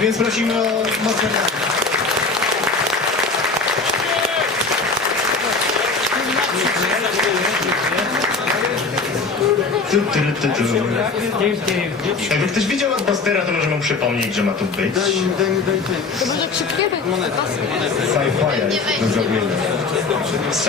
Więc prosimy o mocne brawa. Tu, tu, tu, tu. Jakby ktoś widział Adbustera, to może mu przypomnieć, że ma tu być. To może krzykniemy. Sci-fi jest do zrobienia.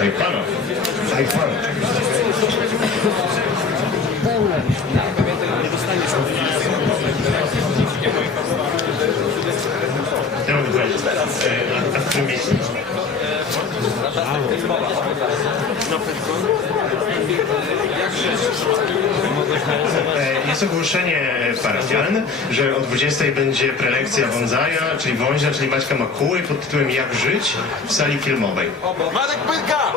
Ja mogę powiedzieć, e, a- a w którym miejscu? E, Jest ogłoszenie parafialne, że o 20 będzie prelekcja Wązaja, czyli Wązia, czyli Maćka Makuły pod tytułem Jak żyć w sali filmowej. Marek Pyrka!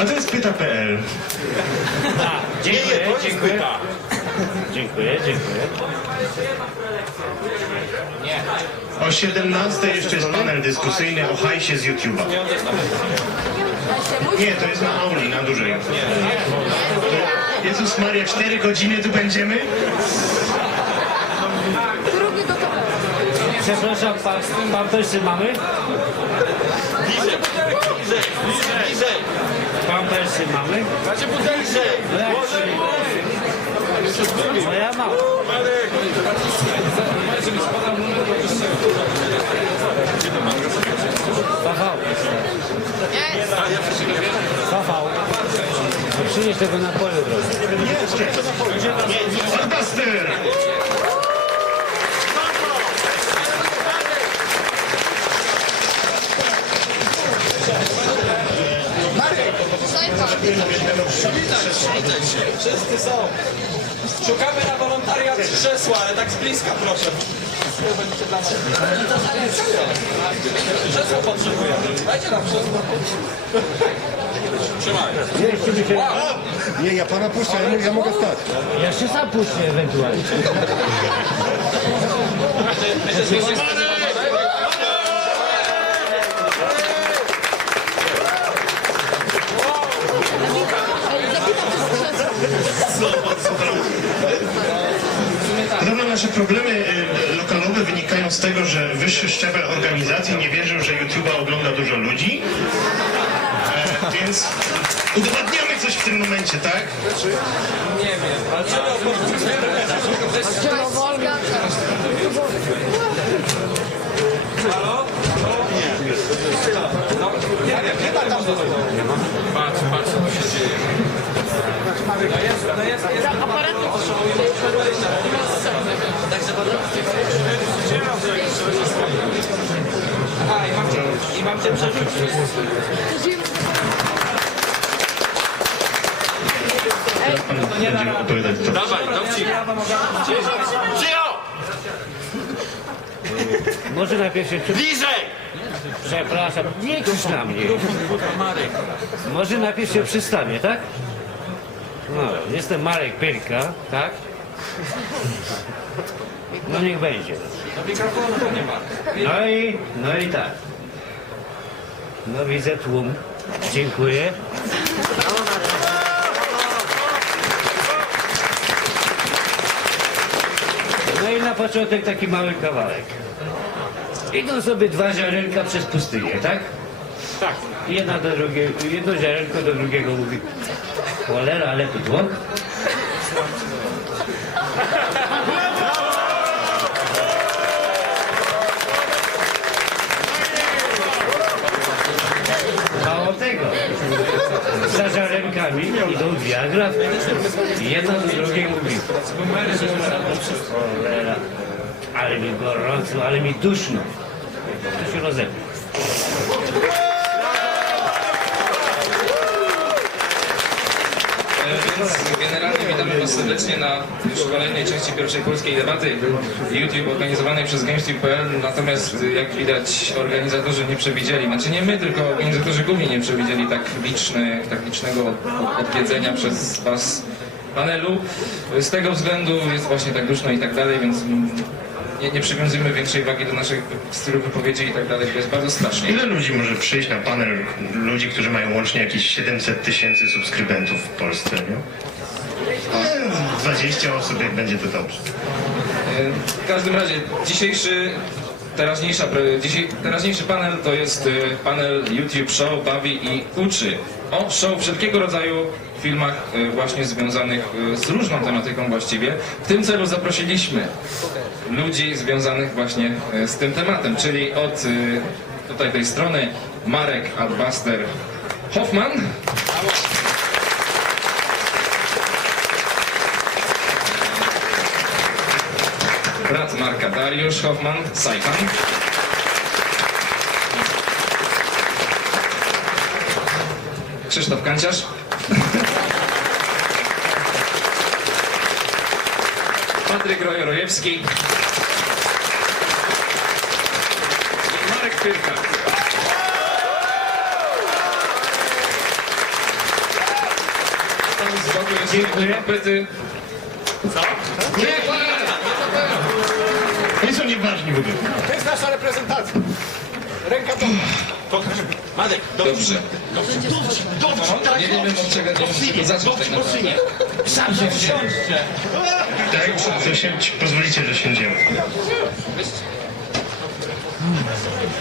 A to jest pyta.pl. Dziękuję, dziękuję. Dziękuję, dziękuję. O 17 jeszcze jest panel dyskusyjny o hajsie z YouTube'a. Nie, to jest na auli, na dłużej. To, Jezus Maria, 4 godziny tu będziemy? Przepraszam, pan, pan też mamy? Bliżej, bliżej, bliżej! Pan też mamy? Macie butelkę! No ja mam. Paweł. Paweł. No przynieś tego na pole drodze. Adbuster! Wszyscy są! Szukamy na wolontariat krzesła, ale tak z bliska proszę. Krzesło potrzebuję. Dajcie nam krzesło. Trzymaj. Nie, ja pana puszczę, ja, ja mogę stać. Ja się sam puszczę ewentualnie. Problemy y, lokalowe wynikają z tego, że wyższy szczebel organizacji nie wierzył, że YouTube'a ogląda dużo ludzi. E, więc udowadniamy coś w tym momencie, tak? Wolno. Patrz, patrz co tu się dzieje. A, i mam cię, i mam cię przerzucić. Pan będzie opowiadać to. Dawaj, dowcip. Cicho! Może najpierw się... Bliżej! Przepraszam, nie krzycz na mnie. Może najpierw się przedstawię, tak? No, jestem Marek Pyrka, tak? No niech będzie. No i, no i tak. No widzę tłum. Dziękuję. No i na początek taki mały kawałek. Idą sobie dwa ziarenka przez pustynię, tak? Tak. Jedna do drugiego, jedno ziarenko do drugiego mówi cholera, ale tu tłok. Mało tego. Za ziarenkami idą dwie agrafy. Jedna do drugiej mówi cholera, ale mi gorąco, ale mi duszno. To się rozepnie. Więc generalnie witamy Was serdecznie na już kolejnej części pierwszej polskiej debaty YouTube organizowanej przez GameStream.pl. Natomiast jak widać organizatorzy nie przewidzieli, znaczy nie my, tylko organizatorzy głównie nie przewidzieli tak, liczny, tak licznego odwiedzenia przez Was panelu. Z tego względu jest właśnie tak duszno i tak dalej, więc nie, nie przywiązujemy większej wagi do naszych stylu wypowiedzi i tak dalej, jest bardzo strasznie. Ile ludzi może przyjść na panel ludzi, którzy mają łącznie jakieś 700 tysięcy subskrybentów w Polsce, nie? E, 20 osób, jak będzie to dobrze. W każdym razie dzisiejszy, teraźniejsza, dzisiaj, teraźniejszy panel to jest y, panel YouTube Show bawi i uczy o show wszelkiego rodzaju filmach y, właśnie związanych y, z różną tematyką właściwie. W tym celu zaprosiliśmy ludzi związanych właśnie y, z tym tematem, czyli od tutaj tej strony Marek Adbuster Hoffman. Brat Marka Dariusz Hoffman, Sajpan. Krzysztof Kanciarz. Patryk Rojo-Rojewski. I Marek Pyrka. Dziękuję. tapety. Nie, nie, Oni są nieważni w ogóle. To jest nasza reprezentacja. Ręka do... Madek, do... Dobrze. No, nie wiemy od czego, nie wiem, zacząć tak naprawdę. Tak, zasiądź, pozwolicie, że siądziemy.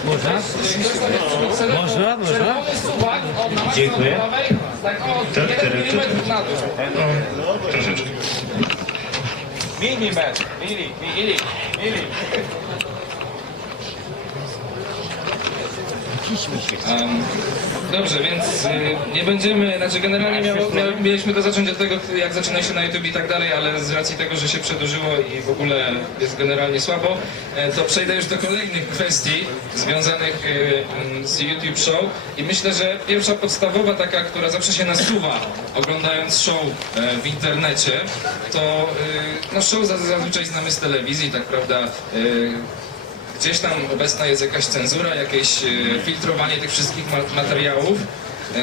Można? Można, można? Dziękuję. Tak o, Tak, 1 tak, tak. dół. No, troszeczkę. Mini man. Mini, mini, Em, Dobrze, więc y, nie będziemy, znaczy generalnie miało, miał, mieliśmy to zacząć od tego, jak zaczyna się na YouTube i tak dalej, ale z racji tego, że się przedłużyło i w ogóle jest generalnie słabo, e, to przejdę już do kolejnych kwestii związanych y, mm, z YouTube Show. I myślę, że pierwsza podstawowa taka, która zawsze się nasuwa oglądając show e, w internecie, to y, no show zaz- zazwyczaj znamy z telewizji, tak prawda, y, Gdzieś tam obecna jest jakaś cenzura, jakieś e, filtrowanie tych wszystkich ma- materiałów. E,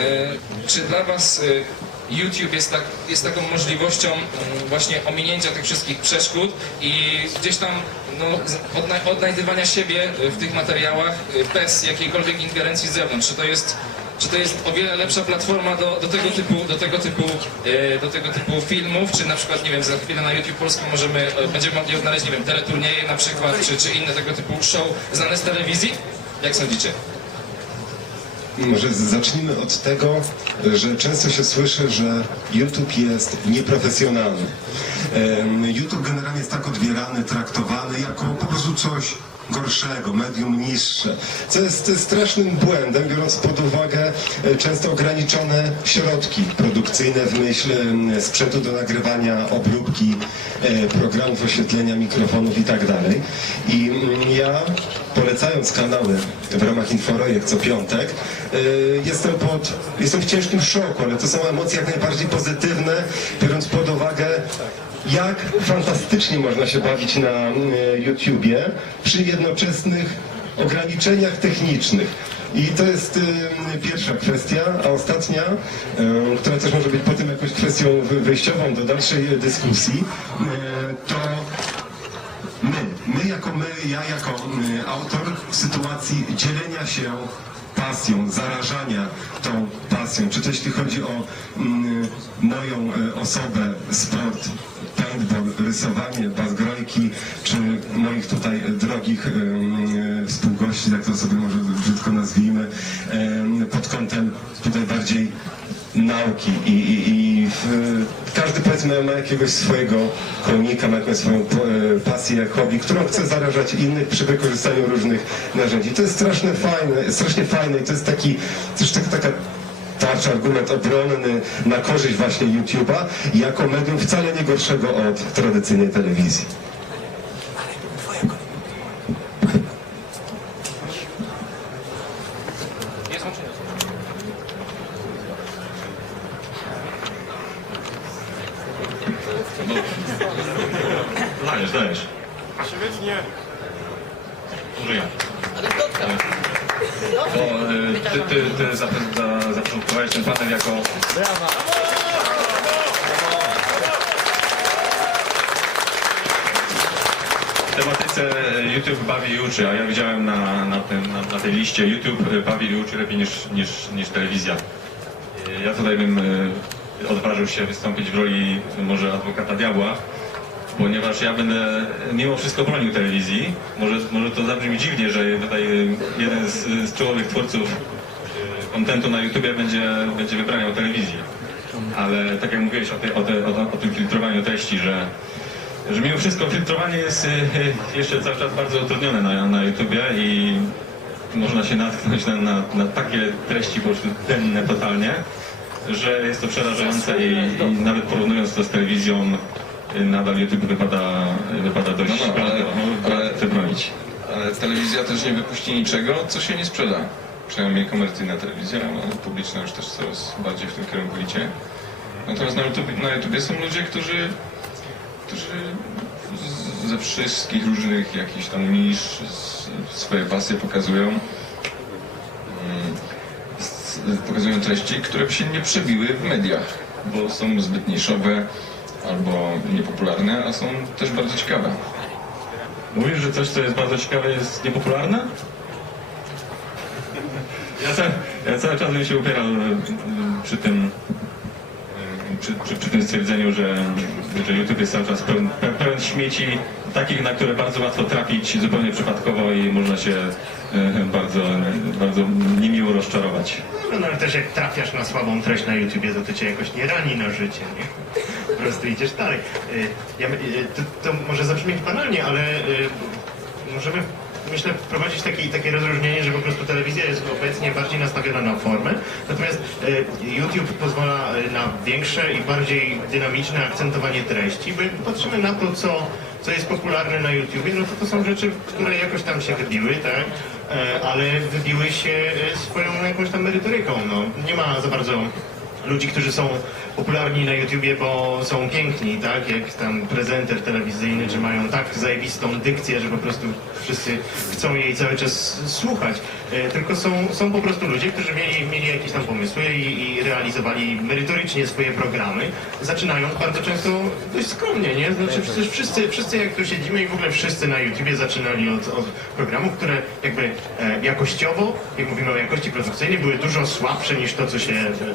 Czy dla Was e, YouTube jest, tak, jest taką możliwością mm, właśnie ominięcia tych wszystkich przeszkód i gdzieś tam no, odnajdywania siebie w tych materiałach bez jakiejkolwiek ingerencji z zewnątrz? Czy to jest czy to jest o wiele lepsza platforma do, do tego typu, do tego typu, e, do tego typu filmów, czy na przykład, nie wiem, za chwilę na YouTube Polskim możemy, e, będziemy mogli odnaleźć, nie wiem, teleturnieje na przykład, czy, czy inne tego typu show znane z telewizji? Jak sądzicie? Może zacznijmy od tego, że często się słyszy, że YouTube jest nieprofesjonalny. YouTube generalnie jest tak odbierany, traktowany jako po prostu coś gorszego, medium niższe, co jest strasznym błędem, biorąc pod uwagę e, często ograniczone środki produkcyjne w myśl sprzętu do nagrywania, obróbki, e, programów oświetlenia, mikrofonów i tak mm, ja polecając kanały w ramach Inforojek co piątek, jestem, pod, jestem w ciężkim szoku, ale to są emocje jak najbardziej pozytywne, biorąc pod uwagę jak fantastycznie można się bawić na e, YouTubie przy jednoczesnych ograniczeniach technicznych. I to jest e, pierwsza kwestia, a ostatnia, e, która też może być potem jakąś kwestią wyjściową do dalszej e, dyskusji, e, to my, my jako my, ja jako y, autor w sytuacji dzielenia się pasją, zarażania tą pasją, czy też jeśli chodzi o mm, moją y, osobę, sport, paintball, rysowanie, bazgrojki, czy moich tutaj drogich y, y, współgości, tak to sobie może brzydko nazwijmy, pod kątem tutaj bardziej nauki i, i, powiedzmy ma jakiegoś swojego konika, ma jakąś swoją e, pasję, hobby, którą chce zarażać innych przy wykorzystaniu różnych narzędzi. To jest strasznie fajne, strasznie fajne i to jest taki, też tak, taka tarcza, argument obronny na korzyść właśnie YouTube'a jako medium wcale nie gorszego od tradycyjnej telewizji. Dajesz, dajesz. Świetnie. Może ja. Bo y, ty, ty, ty za- zapoczątkowałeś ten panel jako... W tematyce YouTube bawi i uczy, a ja widziałem na, na, tym, na, na tej liście YouTube e, bawi i uczy lepiej niż, niż, niż telewizja. E, Ja tutaj bym e, odważył się wystąpić w roli może adwokata diabła, ponieważ ja będę mimo wszystko bronił telewizji. Może, może to zabrzmi dziwnie, że tutaj jeden z, z czołowych twórców kontentu na YouTubie będzie, będzie wybraniał telewizję. Ale tak jak mówiłeś o, tej, o, te, o, o tym filtrowaniu treści, że że mimo wszystko filtrowanie jest y, y, jeszcze cały czas bardzo utrudnione na, na YouTubie i można się natknąć na, na, na takie treści po prostu denne totalnie, że jest to przerażające i, i nawet porównując to z telewizją y, nadal YouTube wypada, wypada dość No, no, ale- ale- chcę bronić. Ale telewizja też nie wypuści niczego, co się nie sprzeda. Przynajmniej komercyjna telewizja, ale publiczna już też coraz bardziej w tym kierunku idzie. Natomiast na YouTube, na YouTubie są ludzie, którzy, którzy z- ze wszystkich różnych jakichś tam nisz s- swoje pasje pokazują. S- Pokazują treści, które się nie przebiły w mediach, bo są zbyt niszowe albo niepopularne, a są też bardzo ciekawe. Mówisz, że coś, co jest bardzo ciekawe, jest niepopularne? Ja, ca, ja cały czas bym się upierał e, przy tym, przy, przy, przy tym stwierdzeniu, że, że YouTube jest cały czas pełen, pe- pełen śmieci, takich, na które bardzo łatwo trafić zupełnie przypadkowo i można się e, bardzo, bardzo niemiło rozczarować. No ale też jak trafiasz na słabą treść na YouTubie, to to cię jakoś nie rani na życie, nie? Po prostu idziesz dalej. Y, Ja, y, to, to może zabrzmieć banalnie, ale możemy myślę wprowadzić taki, takie rozróżnienie, że po prostu telewizja jest obecnie bardziej nastawiona na formę, natomiast y, YouTube pozwala y, na większe i bardziej dynamiczne akcentowanie treści, bo jak patrzymy na to, co, co jest popularne na YouTubie, no to to są rzeczy, które jakoś tam się wybiły, tak? E, ale wybiły się e, swoją jakąś tam merytoryką. No. Nie ma za bardzo ludzi, którzy są popularni na YouTubie, bo są piękni, tak? Jak tam prezenter telewizyjny, czy mają tak zajebistą dykcję, że po prostu wszyscy chcą jej cały czas słuchać. E, Tylko są, są po prostu ludzie, którzy mieli, mieli jakieś tam pomysły i, i realizowali merytorycznie swoje programy, zaczynając bardzo często dość skromnie, nie? Znaczy przecież wszyscy, wszyscy jak tu siedzimy i w ogóle wszyscy na YouTubie zaczynali od, od programów, które jakby e, jakościowo, jak mówimy o jakości produkcyjnej, były dużo słabsze niż to, co się,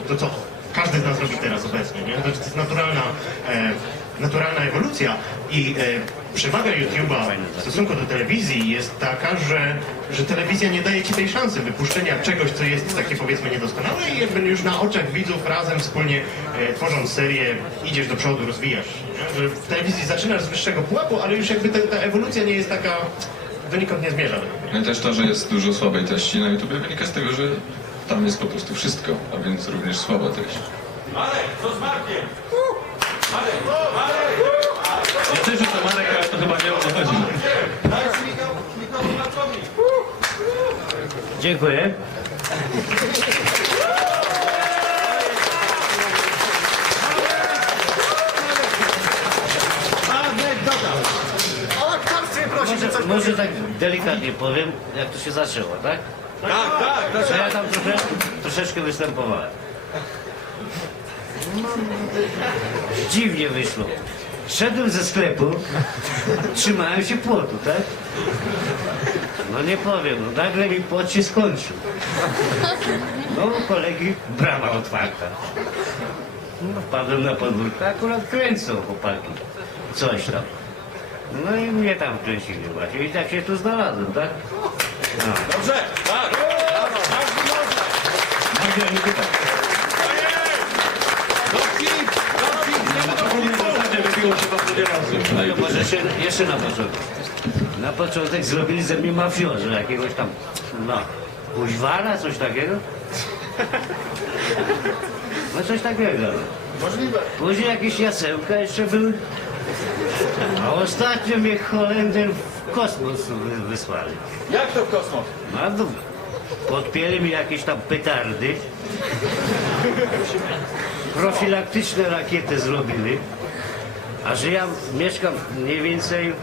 to co każdy z nas robi teraz obecnie, nie? Znaczy, to jest naturalna, e, naturalna ewolucja i e, przewaga YouTube'a w stosunku do telewizji jest taka, że, że telewizja nie daje ci tej szansy wypuszczenia czegoś, co jest takie powiedzmy niedoskonałe i jakby już na oczach widzów razem wspólnie e, tworząc serię idziesz do przodu, rozwijasz. Że w telewizji zaczynasz z wyższego pułapu, ale już jakby ta, ta ewolucja nie jest taka, donikąd nie zmierza. No i też to, że jest dużo słabej treści na YouTube wynika z tego, że tam jest po prostu wszystko, a więc również słaba treść. Ja też że to Marek, ale to chyba nie o to chodzi. Dziękuję. Może, może tak delikatnie powiem, jak to się zaczęło, tak? Tak, tak, To ja tam trochę, troszeczkę występowałem. Dziwnie wyszło. Szedłem ze sklepu, trzymałem się płotu, tak? No nie powiem, no nagle mi płot się skończył. No u kolegi brama otwarta. No wpadłem na podwórko, akurat kręcą chłopaki. Coś tam. No i mnie tam kręcili właśnie i tak się tu znalazłem, tak? Dobrze, tak. Brawo, każdy może. Marek, nie. Dowcip, dowcip, nie ma dowcipu. W zasadzie wybiło się bardzo wiele osób na No może jeszcze, jeszcze na początek. Na początek zrobili ze mnie mafiozo, jakiegoś tam, no, kuźwara, coś takiego. No coś takiego. Możliwe. Później jakieś jasełka jeszcze były. A ostatnio mnie Holender kosmos wy- wysłali. Jak to w kosmos? No, podpięli mi jakieś tam petardy. Profilaktyczne rakiety zrobili. A że ja mieszkam mniej więcej,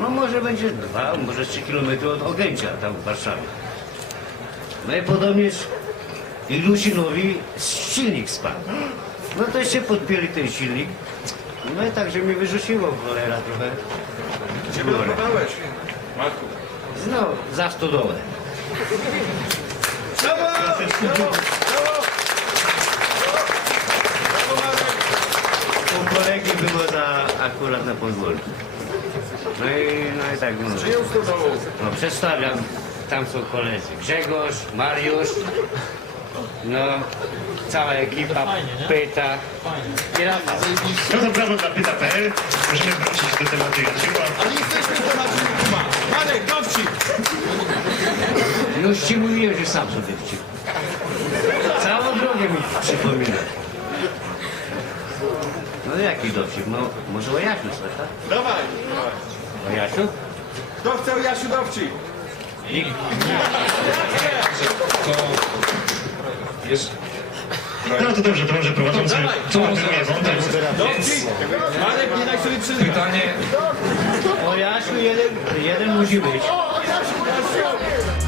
no może będzie dwa, może trzy kilometry od Ogęcia, tam w Warszawie. No i podobnież Ilusinowi silnik spadł. No to jeszcze podpięli ten silnik. No i tak, że mnie wyrzuciło cholera trochę. Ciebie odpływałeś. No, za stodołę. U kolegi było za, akurat na podwórku. No i, no i tak mówię. No przedstawiam, tam są koledzy. Grzegorz, Mariusz, no cała ekipa pyta i Rafał. No to brawo dla pyta.pl. Możemy wrócić do tematu YouTube'a. Marek, dowcip! Już ci mówiłem, że sam sobie wciął. Całą drogę mi przypomina. No jaki dowcip? No może o Jasiu tak? Dawaj! O Jasiu? Kto chce Jasiu dowcip? Nikt. To jest... No to dobrze, to może prowadzący kontynuuje wątek. Dowcip! Marek, nie daj sobie przyznać. Pytanie, O Jasiu jeden, jeden musi być. Jasiu, Jasiu!